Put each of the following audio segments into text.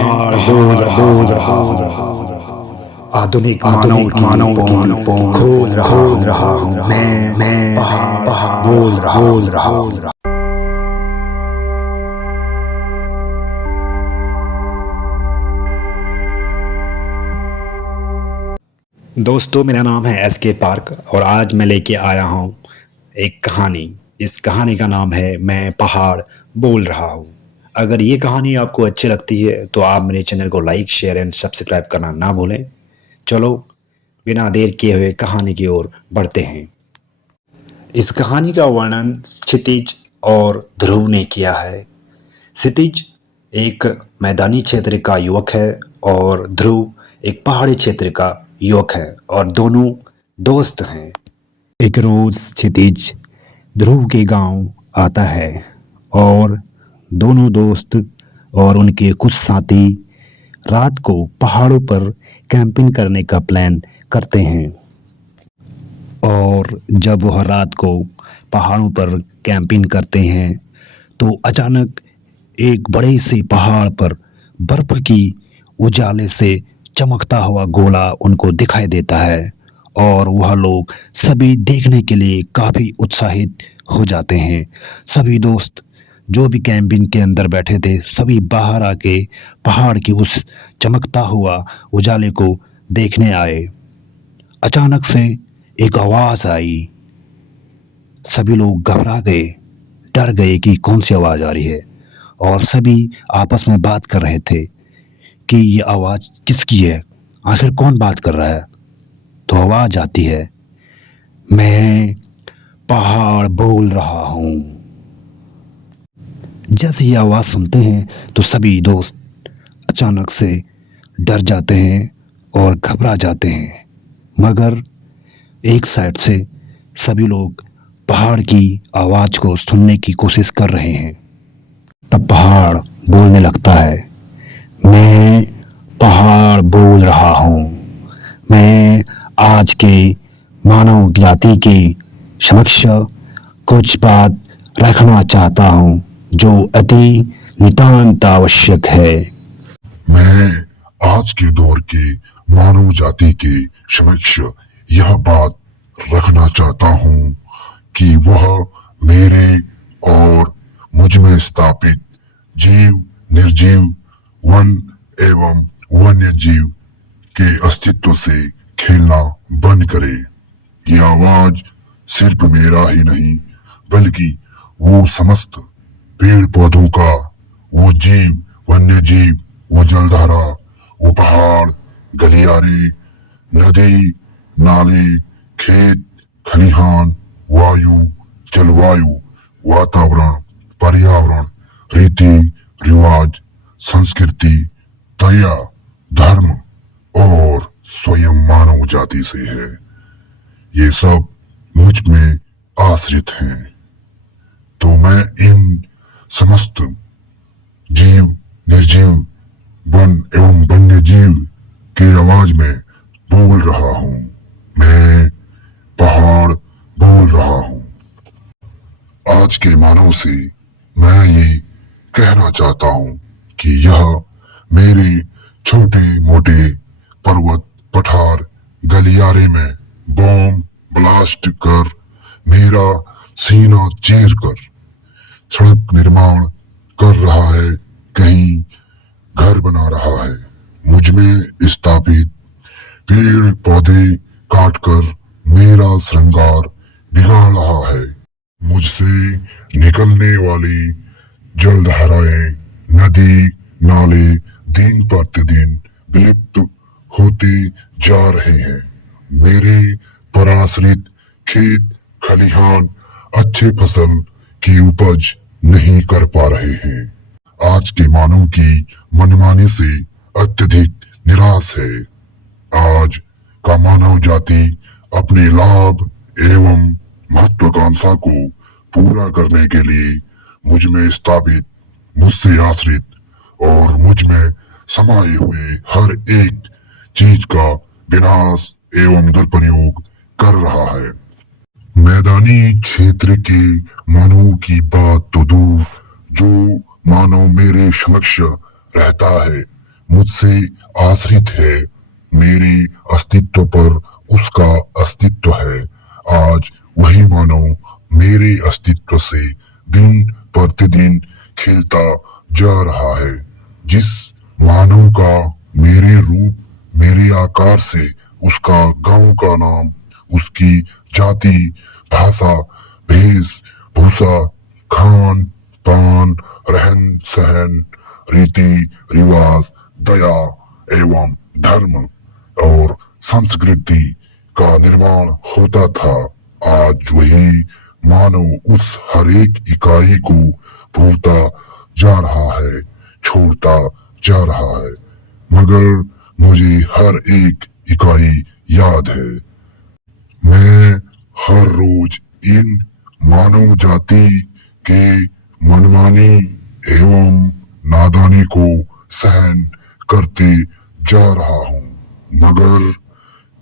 पहाड़ बोल रहा हूँ। आधुनिक मानव की पोल खोल रहा हूँ। मैं पहाड़ बोल रहा हूँ। दोस्तों, मेरा नाम है SK पार्क और आज मैं लेके आया हूँ एक कहानी। इस कहानी का नाम है मैं पहाड़ बोल रहा हूँ। अगर ये कहानी आपको अच्छी लगती है तो आप मेरे चैनल को लाइक, शेयर एंड सब्सक्राइब करना ना भूलें। चलो बिना देर किए हुए कहानी की ओर बढ़ते हैं। इस कहानी का वर्णन क्षितिज और ध्रुव ने किया है। क्षितिज एक मैदानी क्षेत्र का युवक है और ध्रुव एक पहाड़ी क्षेत्र का युवक है और दोनों दोस्त हैं। एक रोज क्षितिज ध्रुव के गांव आता है और दोनों दोस्त और उनके कुछ साथी रात को पहाड़ों पर कैंपिंग करने का प्लान करते हैं। और जब वह रात को पहाड़ों पर कैंपिंग करते हैं तो अचानक एक बड़े से पहाड़ पर बर्फ की उजाले से चमकता हुआ गोला उनको दिखाई देता है और वह लोग सभी देखने के लिए काफ़ी उत्साहित हो जाते हैं। सभी दोस्त जो भी कैंपिंग के अंदर बैठे थे सभी बाहर आके पहाड़ की उस चमकता हुआ उजाले को देखने आए। अचानक से एक आवाज़ आई। सभी लोग घबरा गए, डर गए कि कौन सी आवाज़ आ रही है और सभी आपस में बात कर रहे थे कि ये आवाज़ किसकी है, आखिर कौन बात कर रहा है। तो आवाज़ आती है, मैं पहाड़ बोल रहा हूँ। जैसे ये आवाज़ सुनते हैं तो सभी दोस्त अचानक से डर जाते हैं और घबरा जाते हैं, मगर एक साइड से सभी लोग पहाड़ की आवाज़ को सुनने की कोशिश कर रहे हैं। तब पहाड़ बोलने लगता है, मैं पहाड़ बोल रहा हूँ। मैं आज के मानव जाति के समक्ष कुछ बात रखना चाहता हूँ जो अति नितांत आवश्यक है। मैं आज के दौर के मानव जाति के समक्ष यह बात रखना चाहता हूँ कि वह मेरे और मुझ में स्थापित जीव, निर्जीव, वन एवं वन्य जीव के अस्तित्व से खेलना बंद करे। यह आवाज सिर्फ मेरा ही नहीं बल्कि वो समस्त पेड़ पौधों का, वो जीव, वन्य जीव, वो जलधारा, वो पहाड़, गलियारे, नदी, नाले, खेत, खलिहान, वायु, जलवायु, वातावरण, पर्यावरण, रीति रिवाज, संस्कृति, दया, धर्म और स्वयं मानव जाति से है। ये सब मुझ में आश्रित हैं। तो मैं इन समस्त जीव, निर्जीव, वन एवं वन्य जीव के आवाज में बोल रहा हूँ। मैं पहाड़ बोल रहा हूँ। आज के मानव से मैं ये कहना चाहता हूँ कि यह मेरे छोटे मोटे पर्वत, पठार, गलियारे में बम ब्लास्ट कर, मेरा सीना चीर कर सड़क निर्माण कर रहा है, कहीं घर बना रहा है। मुझ में स्थापित पेड़ पौधे काटकर मेरा श्रृंगार बिगाड़ रहा है। मुझसे निकलने वाली जलधाराएं, नदी, नाले दिन प्रतिदिन विलुप्त होते जा रहे हैं। मेरे पराश्रित खेत खलिहान अच्छे फसल की उपज नहीं कर पा रहे हैं। आज के मानव की मनमानी से अत्यधिक निराश है। आज का मानव जाति अपने लाभ एवं महत्वाकांक्षा को पूरा करने के लिए मुझ में स्थापित, मुझसे आश्रित और मुझ में समाये हुए हर एक चीज का विनाश एवं दुरुपयोग कर रहा है। मैदानी क्षेत्र के मानव की बात तो दूर, जो मानव मेरे समक्ष रहता है मुझसे आश्रित है, मेरे अस्तित्व पर उसका अस्तित्व है। आज वही मानव मेरे अस्तित्व से दिन प्रतिदिन खिलता जा रहा है। जिस मानव का मेरे रूप, मेरे आकार से उसका गांव का नाम, उसकी जाति, भाषा, भेष भूषा, खान पान, रहन सहन, रीति रिवाज, दया एवं धर्म और संस्कृति का निर्माण होता था, आज वही मानव उस हर एक इकाई को भूलता जा रहा है, छोड़ता जा रहा है। मगर मुझे हर एक इकाई याद है। मैं हर रोज इन मानव जाति के मनमानी एवं नादानी को सहन करते जा रहा हूँ। मगर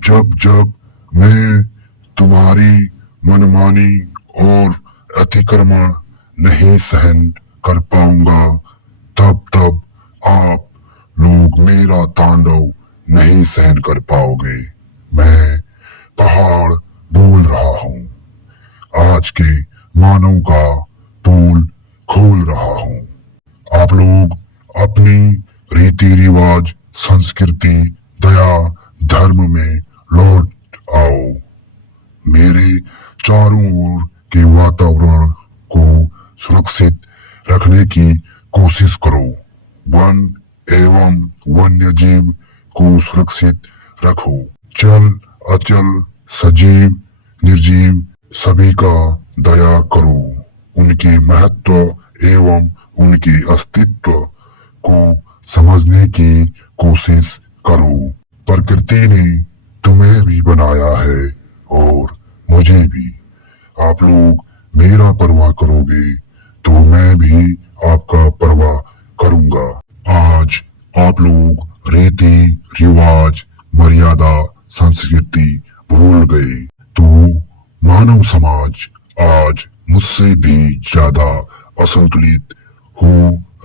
जब जब मैं तुम्हारी मनमानी और अतिक्रमण नहीं सहन कर पाऊंगा, तब तब आप लोग मेरा तांडव नहीं सहन कर पाओगे। मैं पहाड़ बोल रहा हूँ, आज के मानव का पोल खोल रहा हूँ। आप लोग अपनी रीति रिवाज, संस्कृति, दया, धर्म में लौट आओ। मेरे चारों ओर के वातावरण को सुरक्षित रखने की कोशिश करो। वन एवं वन्य जीव को सुरक्षित रखो। चल अचल, सजीव निर्जीव सभी का दया करो। उनके महत्व एवं उनके अस्तित्व को समझने की कोशिश करो। प्रकृति ने तुम्हें भी बनाया है और मुझे भी। आप लोग मेरा परवाह करोगे तो मैं भी आपका परवाह करूंगा। आज आप लोग रीति रिवाज, मर्यादा, संस्कृति भूल गए, तो मानव समाज आज मुझसे भी ज्यादा असंतुलित हो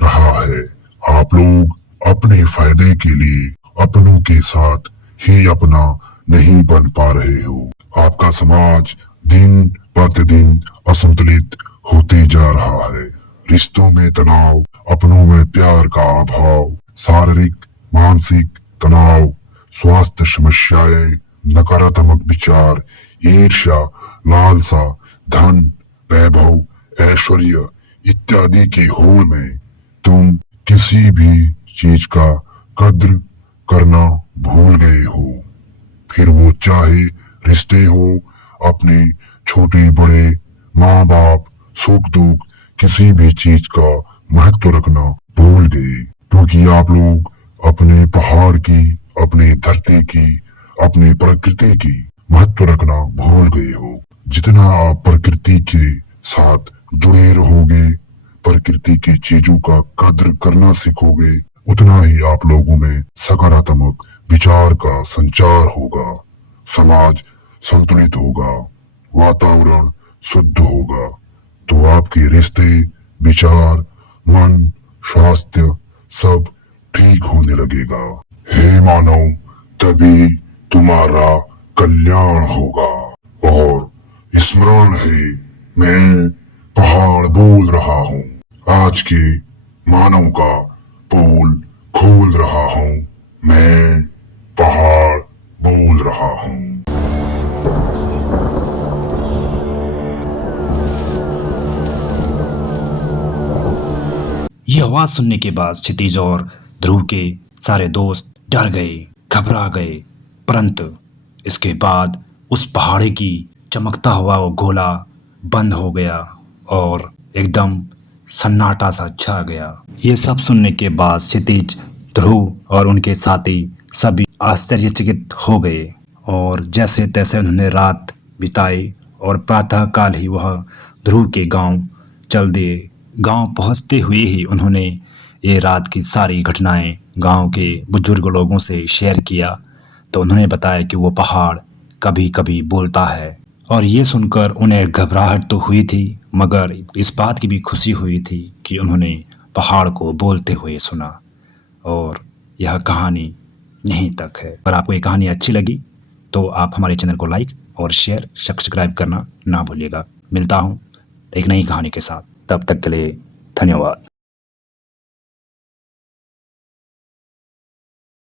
रहा है। आप लोग अपने फायदे के लिए अपनों के साथ ही अपना नहीं बन पा रहे हो। आपका समाज दिन प्रतिदिन असंतुलित होते जा रहा है। रिश्तों में तनाव, अपनों में प्यार का अभाव, शारीरिक मानसिक तनाव, स्वास्थ्य समस्याएं, नकारात्मक विचार, ईर्ष्या, लालसा, धन, वैभव, ऐश्वर्य इत्यादि के होड़ में तुम किसी भी चीज का कद्र करना भूल गए हो। फिर वो चाहे रिश्ते हो, अपने छोटे बड़े, माँ बाप, सुख दुख, किसी भी चीज का महत्व रखना भूल गए, क्योंकि आप लोग अपने पहाड़ की, अपनी धरती की, अपनी प्रकृति की महत्व रखना भूल गए हो। जितना आप प्रकृति के साथ जुड़े रहोगे, प्रकृति की चीजों का कद्र करना सीखोगे, उतना ही आप लोगों में सकारात्मक विचार का संचार होगा, समाज संतुलित होगा, वातावरण शुद्ध होगा, तो आपके रिश्ते, विचार, मन, स्वास्थ्य सब ठीक होने लगेगा। हे मानव, तभी तुम्हारा कल्याण होगा। और स्मरण है, मैं पहाड़ बोल रहा हूँ, आज के मानव का पोल खोल रहा हूँ। मैं पहाड़ बोल रहा हूँ। ये आवाज सुनने के बाद क्षितिज और ध्रुव के सारे दोस्त डर गए, घबरा गए। परंतु इसके बाद उस पहाड़ी की चमकता हुआ वो गोला बंद हो गया और एकदम सन्नाटा सा छा गया। ये सब सुनने के बाद क्षितिज, ध्रुव और उनके साथी सभी आश्चर्यचकित हो गए और जैसे तैसे उन्होंने रात बिताई और प्रातः काल ही वह ध्रुव के गांव चल दिए। गांव पहुंचते हुए ही उन्होंने ये रात की सारी घटनाएं गांव के बुजुर्ग लोगों से शेयर किया, तो उन्होंने बताया कि वो पहाड़ कभी कभी बोलता है। और ये सुनकर उन्हें घबराहट तो हुई थी, मगर इस बात की भी खुशी हुई थी कि उन्होंने पहाड़ को बोलते हुए सुना। और यह कहानी यहीं तक है। अगर आपको ये कहानी अच्छी लगी तो आप हमारे चैनल को लाइक और शेयर सब्सक्राइब करना ना भूलिएगा। मिलता हूँ एक नई कहानी के साथ, तब तक के लिए धन्यवाद।